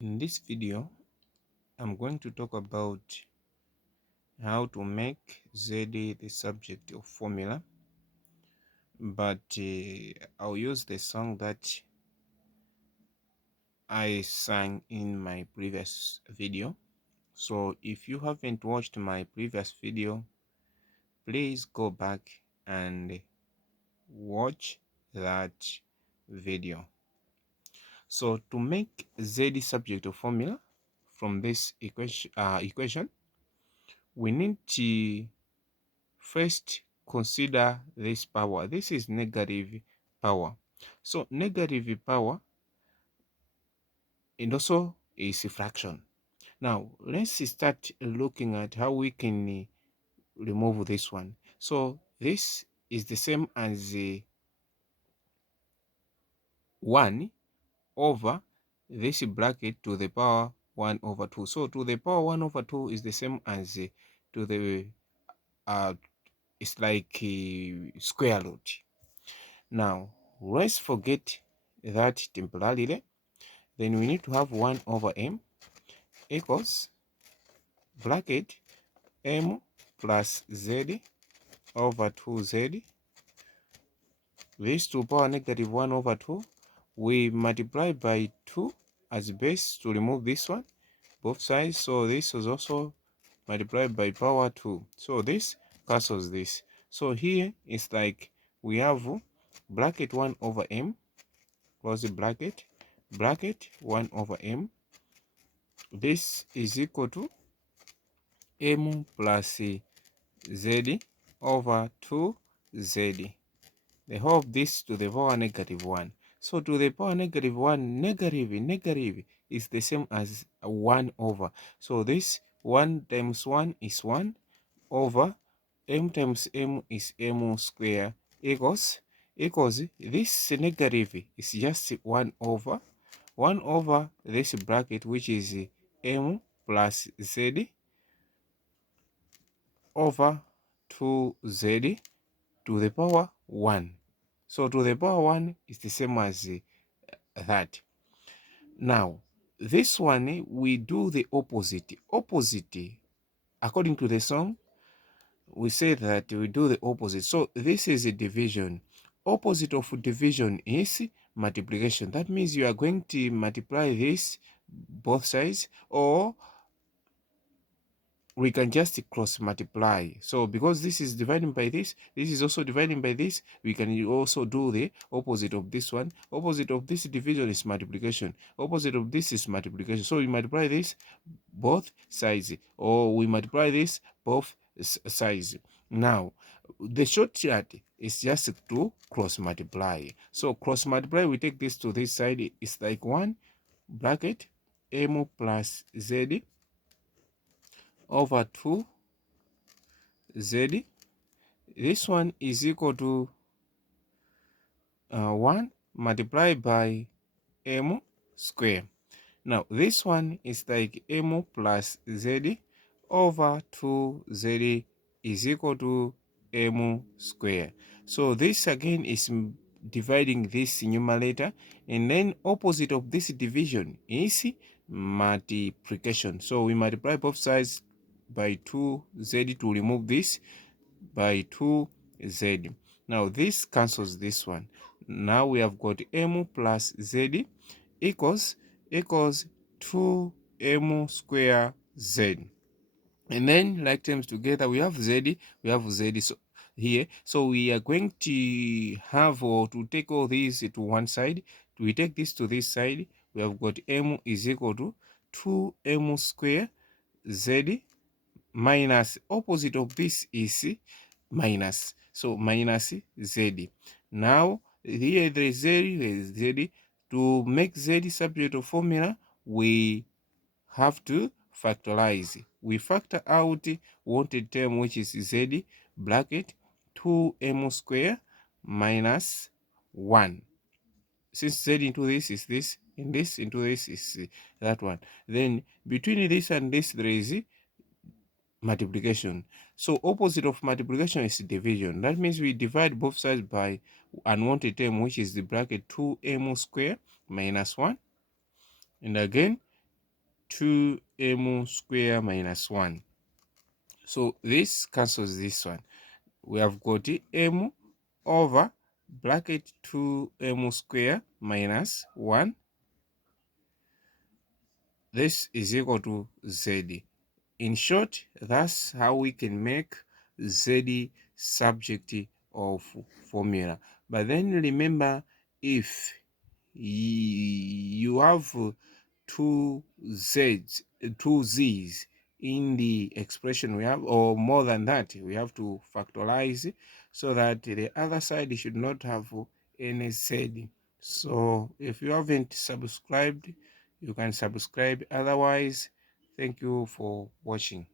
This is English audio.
In this video, I'm going to talk about how to make Z the subject of formula, but I'll use the song that I sang in my previous video. So if you haven't watched my previous video, please go back and watch that video. So to make Z subject of formula from this equation, we need to first consider this power. This is negative power. So negative power and also is a fraction. Now let's start looking at how we can remove this one. So this is the same as 1 over this bracket to the power 1 over 2. So to the power 1 over 2 is the same as to the it's like square root. Now let's forget that temporarily. Then we need to have 1 over m equals bracket m plus z over 2z. This to power negative 1 over 2. We multiply by 2 as base to remove this one, both sides. So this is also multiplied by power 2. So this cancels this. So here it's like we have bracket 1 over m, close the bracket 1 over m. This is equal to m plus z over 2z. The whole of this to the power negative 1. So to the power negative 1, negative is the same as 1 over. So this 1 times 1 is 1 over m times m is m square equals this negative is just 1 over this bracket, which is m plus z over 2z to the power 1. So to the power 1 is the same as that. Now this one we do the opposite. According to the song, we say that we do the opposite. So this is a division. Opposite of division is multiplication. That means you are going to multiply this both sides, or we can just cross multiply. So because this is dividing by this is also dividing by this, we can also do the opposite of this one. Opposite of this division is multiplication. Opposite of this is multiplication. So we multiply this both sides, or we multiply this both sides. Now the shortcut is just to cross multiply. So cross multiply, we take this to this side, it's like 1 bracket m plus z over 2z. This one is equal to 1 multiplied by m square. Now this one is like m plus z over 2z is equal to m square. So this again is dividing this numerator, and then opposite of this division is multiplication. So we multiply both sides by 2z to remove this by 2z. Now this cancels this one. Now we have got m plus z equals 2m square z. And then like terms together, we have z, so here. So we are going to have, or to take all these to one side. We take this to this side, we have got m is equal to 2m square z minus opposite of this is minus. So minus z. Now here there is z. To make z subject of formula, we have to factorize. We factor out wanted term, which is z bracket 2m square minus 1. Since z into this is this, and this into this is that one, then between this and this there is multiplication. So opposite of multiplication is division. That means we divide both sides by unwanted term, which is the bracket 2m square minus 1. And again, 2m square minus 1. So this cancels this one. We have got m over bracket 2m square minus 1. This is equal to z. In short, that's how we can make z subject of formula. But then remember, if you have two z's in the expression we have, or more than that, we have to factorize so that the other side should not have any z. So if you haven't subscribed, you can subscribe. Otherwise, thank you for watching.